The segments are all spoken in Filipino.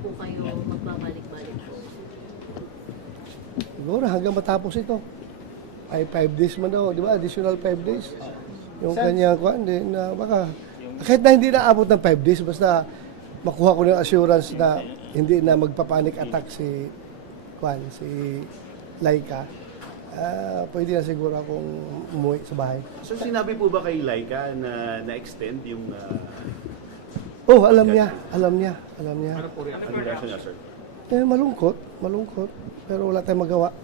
po kayo magbabalik-balik po? Siguro hanggang matapos ito. Ay 5 days man daw, di ba? Additional 5 days. Yung kanya kuan din na baka kahit na hindi na abot ng 5 days basta makuha ko ng assurance na hindi na magpa-panic attack si Laika. Pwede na siguro akong umuwi sa bahay. So sinabi po ba kay Laika na na-extend yung Oh, alam niya. ano reaction niya, sir? Malungkot. Pero wala tayong magawa.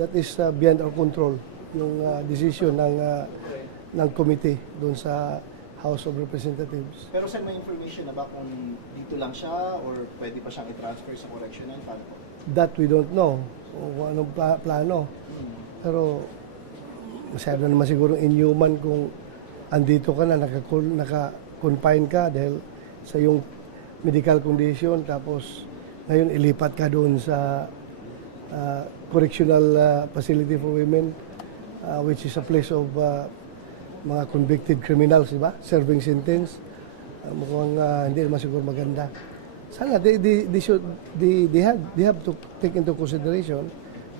That is beyond our control. Yung decision ng committee doon sa House of Representatives. Pero sir, may information na ba kung dito lang siya or pwede pa siyang i-transfer sa correctional? Paano po? That we don't know. Kung anong plano. Pero masyado naman siguro inhuman kung andito ka na, naka-confine ka dahil sa iyong medical condition, tapos ngayon ilipat ka doon sa correctional facility for women, which is a place of mga convicted criminals, di ba? Serving sentence. Mukhang hindi naman siguro maganda. Sana they have to take into consideration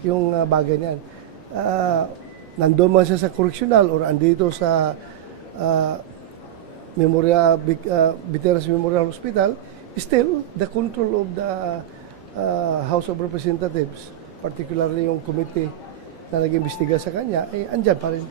yung bagay niyan. Nandun man siya sa correctional or andito sa Veterans Memorial Hospital, still the control of the House of Representatives, particularly yung committee na nag-imbestiga sa kanya, ay andyan pa rin.